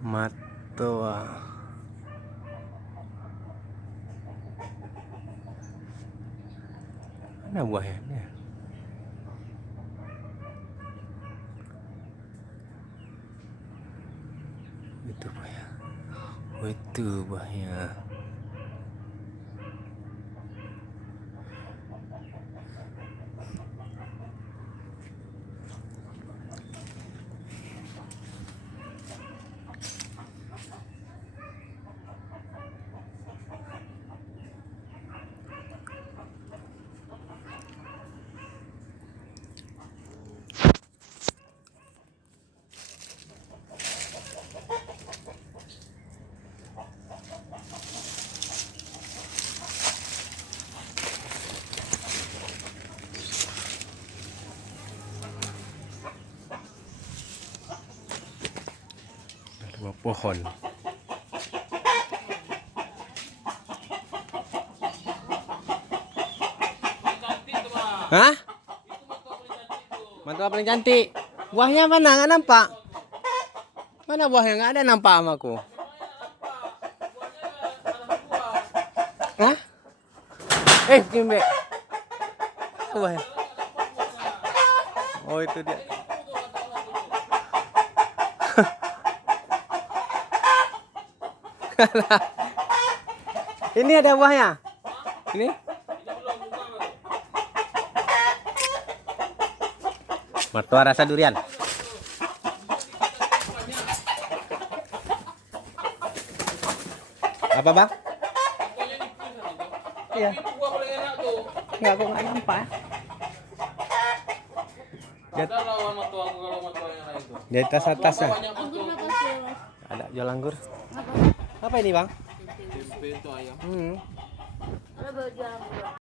Matoa. Mana buahnya? Itu buahnya. Oh, itu buahnya. Dua pohon. Hah? Mantua paling cantik. Buahnya mana? Nggak nampak. Mana buahnya? Nggak ada nampak sama aku. Hah? Kimbe. Buahnya. Oh, itu dia. Ini ada buahnya. Ini. Mertua rasa durian. Apa, Bang? Iya. Enggak, kok nggak nampak. Di atas ya. Ada jual anggur. Apa ini, Bang? Tempe itu ayam. Ada jual anggur.